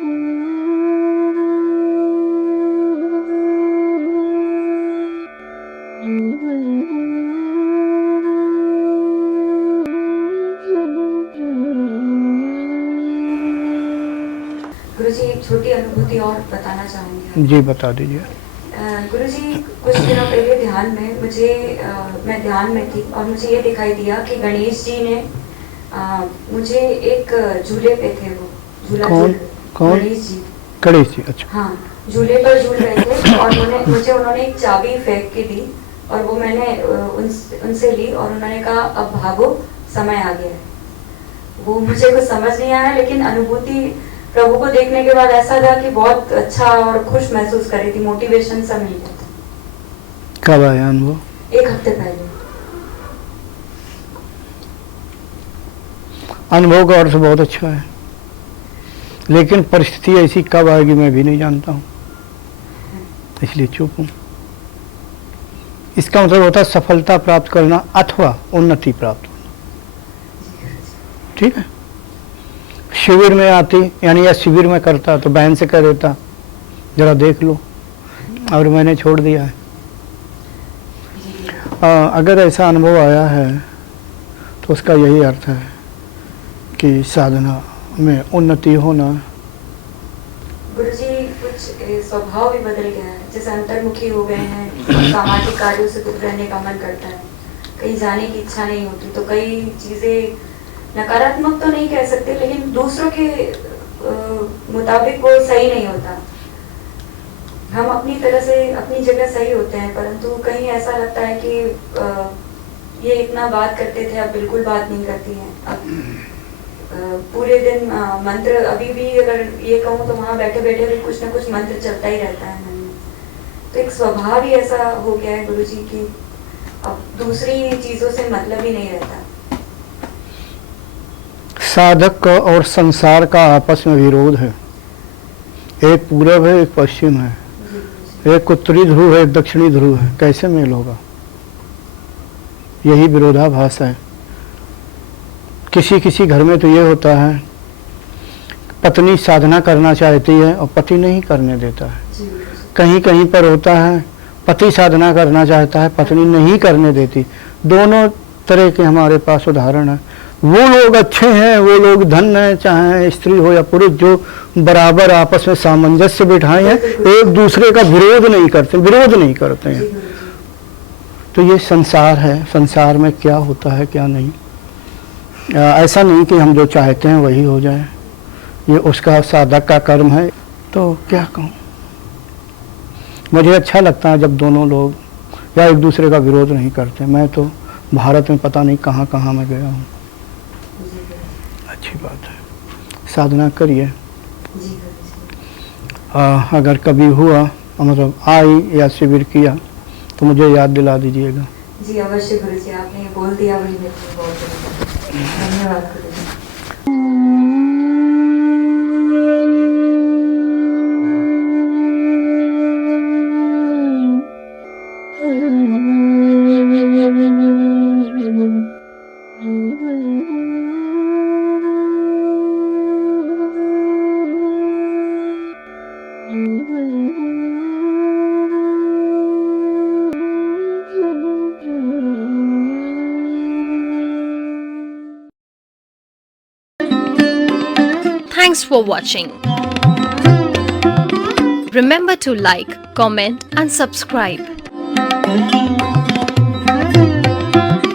गुरुजी, एक छोटी अनुभूति और बताना चाहूँगी। जी, बता दीजिए। गुरुजी, कुछ दिनों पहले ध्यान में मैं ध्यान में थी और मुझे ये दिखाई दिया कि गणेश जी ने मुझे एक झूले पे थे, वो झूला कौन? गणेश जी। गणेश जी, अच्छा। हाँ, झूले पर झूल रहे थे और उन्होंने एक चाबी फेंक के दी और वो मैंने उनसे ली और उन्होंने कहा अब भागो, समय आ गया है। वो मुझे कुछ समझ नहीं आया, लेकिन अनुभूति प्रभु को देखने के बाद ऐसा था कि बहुत अच्छा और खुश महसूस कर रही थी, मोटिवेशन सा मिल गया था। कब आया अनुभव? 1 हफ्ते पहले। अनुभव का अर्थ बहुत अच्छा है, लेकिन परिस्थिति ऐसी कब आएगी मैं भी नहीं जानता हूँ, इसलिए चुप हूँ। इसका मतलब होता है सफलता प्राप्त करना अथवा उन्नति प्राप्त होना। ठीक है, शिविर में आती यानी या शिविर में करता तो बहन से कह देता जरा देख लो, और मैंने छोड़ दिया है। अगर ऐसा अनुभव आया है तो उसका यही अर्थ है कि साधना में उन्नति होना। गुरुजी, कुछ स्वभाव भी बदल गया है, जैसे अंतर्मुखी हो गए हैं, सामाजिक कार्यों से दूर रहने का मन करता है, कहीं जाने की इच्छा नहीं होती, तो कई चीजें नकारात्मक तो नहीं कह सकते, लेकिन दूसरों के मुताबिक वो सही नहीं होता। हम अपनी तरह से अपनी जगह सही होते हैं, परंतु कहीं ऐसा लगता है कि ये इतना बात करते थे, अब बिल्कुल बात नहीं करती हैं। अब पूरे दिन मंत्र, अभी भी अगर ये कहूँ तो वहाँ बैठे बैठे भी कुछ ना कुछ मंत्र चलता ही रहता है मन में। तो एक स्वभाव ही ऐसा हो गया है गुरुजी की अब दूसरी चीजों से मतलब ही नहीं रहता। साधक का और संसार का आपस में विरोध है, एक पूरब है एक पश्चिम है, एक उत्तरी ध्रुव है एक दक्षिणी ध्रुव है, कैसे मेल होगा? यही विरोधाभास है। किसी किसी घर में तो ये होता है पत्नी साधना करना चाहती है और पति नहीं करने देता है, कहीं कहीं पर होता है पति साधना करना चाहता है पत्नी नहीं करने देती। दोनों तरह के हमारे पास उदाहरण है। वो लोग अच्छे हैं, वो लोग धन है, चाहे स्त्री हो या पुरुष, जो बराबर आपस में सामंजस्य बिठाए हैं, एक दूसरे का विरोध नहीं करते हैं। तो ये संसार है, संसार में क्या होता है क्या नहीं, ऐसा नहीं कि हम जो चाहते हैं वही हो जाए, ये उसका साधक का कर्म है। तो क्या कहूँ, मुझे अच्छा लगता है जब दोनों लोग या एक दूसरे का विरोध नहीं करते। मैं तो भारत में पता नहीं कहाँ कहाँ मैं गया हूँ। अच्छी बात है, साधना करिए। अगर कभी हुआ मतलब आई या शिविर किया तो मुझे याद दिला दीजिएगा। जी अवश्य गुरुजी, आपने ये बोल दिया वही मेरे लिए बहुत धन्यवाद गुरुजी। Thanks for watching. Remember to like, comment and subscribe.